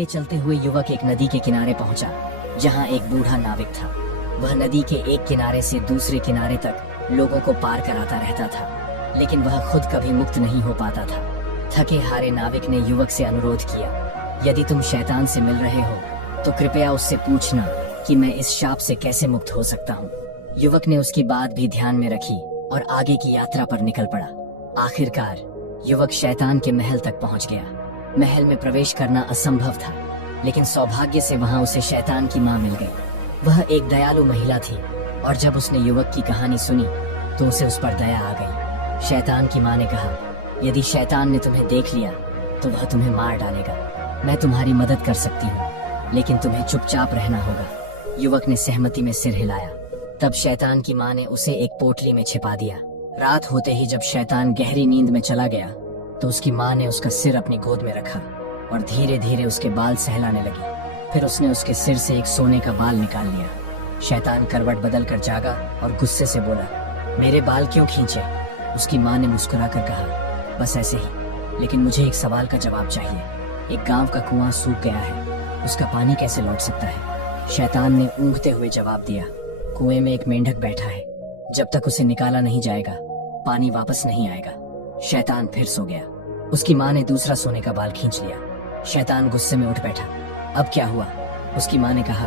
आगे चलते हुए युवक एक नदी के किनारे पहुंचा, जहां एक बूढ़ा नाविक था। वह नदी के एक किनारे से दूसरे किनारे तक लोगों को पार कराता रहता था, लेकिन वह खुद कभी मुक्त नहीं हो पाता था। थके हारे नाविक ने युवक से अनुरोध किया, यदि तुम शैतान से मिल रहे हो तो कृपया उससे पूछना कि मैं इस शाप से कैसे मुक्त हो सकता हूँ। युवक ने उसकी बात भी ध्यान में रखी और आगे की यात्रा पर निकल पड़ा। आखिरकार युवक शैतान के महल तक पहुंच गया। महल में प्रवेश करना असंभव था, लेकिन सौभाग्य से वहां उसे शैतान की मां मिल गई। वह एक दयालु महिला थी और जब उसने युवक की कहानी सुनी तो उसे उस पर दया आ गई। शैतान की मां ने कहा, यदि शैतान ने तुम्हें देख लिया तो वह तुम्हें मार डालेगा। मैं तुम्हारी मदद कर सकती हूँ, लेकिन तुम्हें चुपचाप रहना होगा। युवक ने सहमति में सिर हिलाया। तब शैतान की मां ने उसे एक पोटली में छिपा दिया। रात होते ही जब शैतान गहरी नींद में चला गया तो उसकी मां ने उसका सिर अपनी गोद में रखा और धीरे धीरे उसके बाल सहलाने लगी। फिर उसने उसके सिर से एक सोने का बाल निकाल लिया। शैतान करवट बदल कर जागा और गुस्से से बोला, मेरे बाल क्यों खींचे? उसकी मां ने मुस्कुराकर कहा, बस ऐसे ही, लेकिन मुझे एक सवाल का जवाब चाहिए। एक गांव का कुआं सूख गया है, उसका पानी कैसे लौट सकता है? शैतान ने ऊँघते हुए जवाब दिया, कुएं में एक मेंढक बैठा है, जब तक उसे निकाला नहीं जाएगा पानी वापस नहीं आएगा। शैतान फिर सो गया। उसकी मां ने दूसरा सोने का बाल खींच लिया। शैतान गुस्से में उठ बैठा। अब क्या हुआ? उसकी मां ने कहा,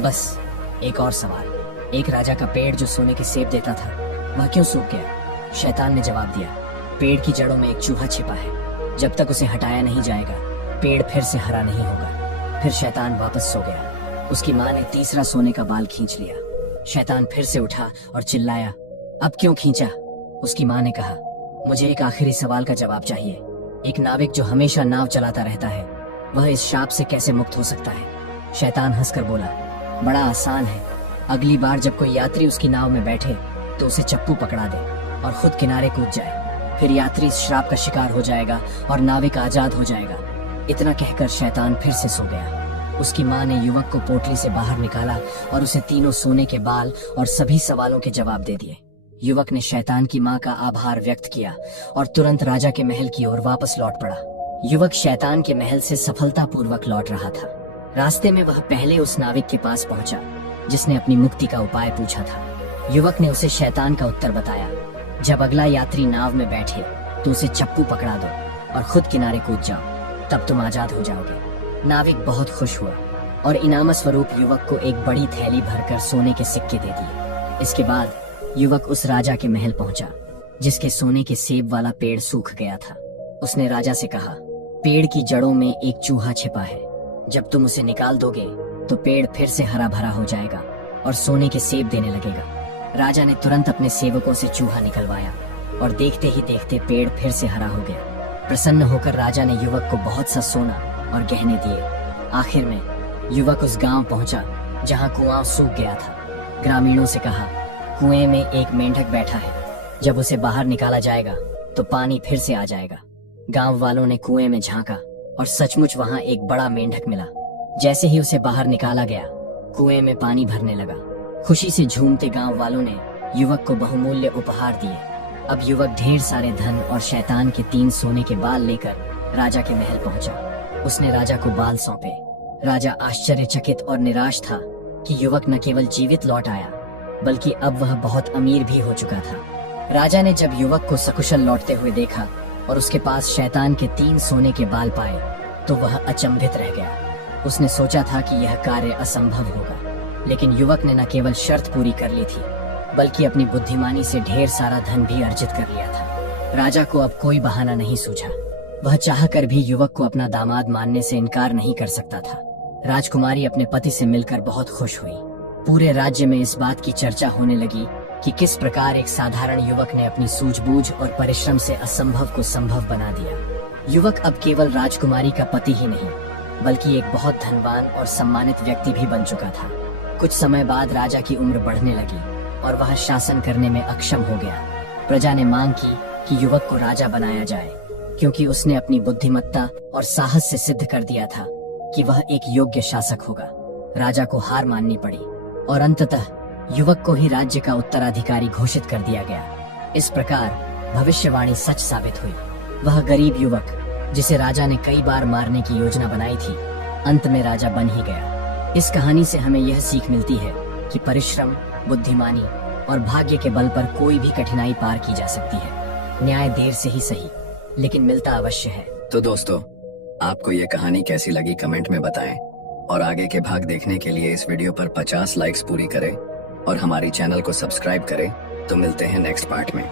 बस एक और सवाल। एक राजा का पेड़ जो सोने के सेब देता था, वह क्यों सूख गया? शैतान ने जवाब दिया, पेड़ की जड़ों में एक चूहा छिपा है, जब तक उसे हटाया नहीं जाएगा पेड़ फिर से हरा नहीं होगा। फिर शैतान वापस सो गया। उसकी मां ने तीसरा सोने का बाल खींच लिया। शैतान फिर से उठा और चिल्लाया, अब क्यों खींचा? उसकी मां ने कहा, मुझे एक आखिरी सवाल का जवाब चाहिए। एक नाविक जो हमेशा नाव चलाता रहता है, वह इस शाप से कैसे मुक्त हो सकता है? शैतान हंसकर बोला, बड़ा आसान है। अगली बार जब कोई यात्री उसकी नाव में बैठे तो उसे चप्पू पकड़ा दे और खुद किनारे कूद जाए। फिर यात्री इस श्राप का शिकार हो जाएगा और नाविक आजाद हो जाएगा। इतना कहकर शैतान फिर से सो गया। उसकी मां ने युवक को पोटली से बाहर निकाला और उसे तीनों सोने के बाल और सभी सवालों के जवाब दे दिए। युवक ने शैतान की मां का आभार व्यक्त किया और तुरंत राजा के महल की ओर वापस लौट पड़ा। युवक शैतान के महल से सफलतापूर्वक लौट रहा था। रास्ते में वह पहले उस नाविक के पास पहुंचा जिसने अपनी मुक्ति का उपाय पूछा था। युवक ने उसे शैतान का उत्तर बताया, जब अगला यात्री नाव में बैठे तो उसे चप्पू पकड़ा दो और खुद किनारे कूद जाओ, तब तुम आजाद हो जाओगे। नाविक बहुत खुश हुआ और इनाम स्वरूप युवक को एक बड़ी थैली भरकर सोने के सिक्के दे दिए। इसके बाद युवक उस राजा के महल पहुंचा जिसके सोने के सेब वाला पेड़ सूख गया था। उसने राजा से कहा, पेड़ की जड़ों में एक चूहा छिपा है, जब तुम उसे निकाल दोगे तो पेड़ फिर से हरा भरा हो जाएगा और सोने के सेब देने लगेगा। राजा ने तुरंत अपने सेवकों से चूहा निकलवाया और देखते ही देखते पेड़ फिर से हरा हो गया। प्रसन्न होकर राजा ने युवक को बहुत सा सोना और गहने दिए। आखिर में युवक उस गांव पहुंचा जहां कुआं सूख गया था। ग्रामीणों से कहा, कुएं में एक मेंढक बैठा है, जब उसे बाहर निकाला जाएगा तो पानी फिर से आ जाएगा। गांव वालों ने कुएं में झांका और सचमुच वहां एक बड़ा मेंढक मिला। जैसे ही उसे बाहर निकाला गया, कुएं में पानी भरने लगा। खुशी से झूमते गांव वालों ने युवक को बहुमूल्य उपहार दिए। अब युवक ढेर सारे धन और शैतान के 3 सोने के बाल लेकर राजा के महल पहुंचा। उसने राजा को बाल सौंपे। राजा आश्चर्यचकित और निराश था कि युवक न केवल जीवित लौट आया, बल्कि अब वह बहुत अमीर भी हो चुका था। राजा ने जब युवक को सकुशल लौटते हुए देखा और उसके पास शैतान के 3 सोने के बाल पाए तो वह अचंभित रह गया। उसने सोचा था कि यह कार्य असंभव होगा, लेकिन युवक ने न केवल शर्त पूरी कर ली थी, बल्कि अपनी बुद्धिमानी से ढेर सारा धन भी अर्जित कर लिया था। राजा को अब कोई बहाना नहीं सूझा। वह चाहकर भी युवक को अपना दामाद मानने से इनकार नहीं कर सकता था। राजकुमारी अपने पति से मिलकर बहुत खुश हुई। पूरे राज्य में इस बात की चर्चा होने लगी कि किस प्रकार एक साधारण युवक ने अपनी सूझबूझ और परिश्रम से असंभव को संभव बना दिया। युवक अब केवल राजकुमारी का पति ही नहीं, बल्कि एक बहुत धनवान और सम्मानित व्यक्ति भी बन चुका था। कुछ समय बाद राजा की उम्र बढ़ने लगी और वह शासन करने में अक्षम हो गया। प्रजा ने मांग की कि युवक को राजा बनाया जाए, क्योंकि उसने अपनी बुद्धिमत्ता और साहस से सिद्ध कर दिया था कि वह एक योग्य शासक होगा। राजा को हार माननी पड़ी और अंततः युवक को ही राज्य का उत्तराधिकारी घोषित कर दिया गया। इस प्रकार भविष्यवाणी सच साबित हुई। वह गरीब युवक, जिसे राजा ने कई बार मारने की योजना बनाई थी, अंत में राजा बन ही गया। इस कहानी से हमें यह सीख मिलती है कि परिश्रम, बुद्धिमानी और भाग्य के बल पर कोई भी कठिनाई पार की जा सकती है। न्याय देर से ही सही, लेकिन मिलता अवश्य है। तो दोस्तों, आपको ये कहानी कैसी लगी कमेंट में बताएं और आगे के भाग देखने के लिए इस वीडियो पर 50 लाइक्स पूरी करें और हमारी चैनल को सब्सक्राइब करें। तो मिलते हैं नेक्स्ट पार्ट में।